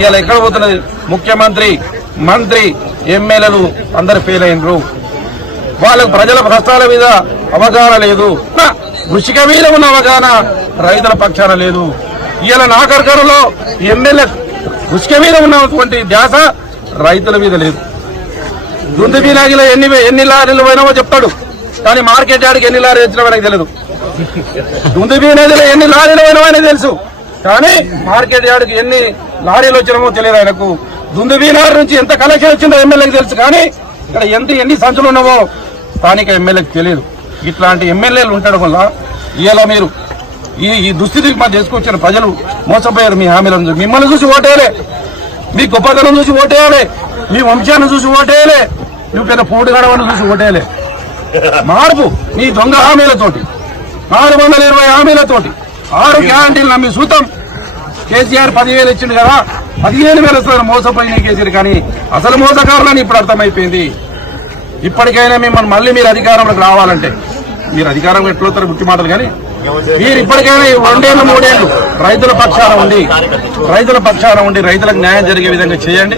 ఇవాళ ఎక్కడ పోతున్నది? ముఖ్యమంత్రి, మంత్రి, ఎమ్మెల్యేలు అందరు ఫెయిల్ అయినరు. వాళ్ళకు ప్రజల కష్టాల మీద అవగాహన లేదు, కృషిక మీద ఉన్న అవగాహన రైతుల పక్షాన లేదు. ఇవాళ నాగర్కర్లో ఎమ్మెల్యే కృషిక మీద ఉన్నటువంటి ధ్యాస రైతుల మీద లేదు. దుందుబీనాగిలో ఎన్ని లారీలు పోయినామో చెప్తాడు, కానీ మార్కెట్ యార్డ్కి ఎన్ని లారీలు వచ్చినా మనకు తెలియదు. దుందుబీనాగిలో ఎన్ని లారీలు పోయినామో ఆయనకు తెలుసు, కానీ మార్కెట్ యార్డ్కి ఎన్ని లారీలు వచ్చినామో తెలియదు ఆయనకు. దుందుబీనార్ నుంచి ఎంత కలెక్షన్ వచ్చిందో ఎమ్మెల్యేకి తెలుసు, కానీ ఇక్కడ ఎన్ని సంచులు ఉన్నామో స్థానిక ఎమ్మెల్యేకి తెలియదు. ఇట్లాంటి ఎమ్మెల్యేలు ఉండడం వల్ల ఇలా మీరు ఈ దుస్థితికి మా చేసుకొచ్చిన ప్రజలు మోసపోయారు. మీ హామీలను చూసి, మిమ్మల్ని చూసి ఓటేయాలి, మీ గొప్పతనం చూసి ఓటేయాలి, మీ వంశాన్ని చూసి ఓటేయాలి, నువ్వు పెద్ద పోటు గడవని చూసి ఓటేయాలి. మార్పు నీ దొంగ హామీలతోటి, 420 హామీలతోటి 6 గ్యారంటీలు నమ్మి సూతం. కేసీఆర్ 10,000 ఇచ్చిండు కదా, 15,000 వస్తుంది మోసపోయిన కేసీఆర్. కానీ అసలు మోసకారులని ఇప్పుడు అర్థమైపోయింది. ఇప్పటికైనా మిమ్మల్ని మళ్ళీ మీరు అధికారంలోకి రావాలంటే, మీరు అధికారం ఎట్లవుతారు గుట్టి మాటలు, కానీ మీరు ఇప్పటికైనా 2 ఏళ్ళు 3 ఏళ్ళు రైతుల పక్షాన ఉండి రైతులకు న్యాయం జరిగే విధంగా చేయండి.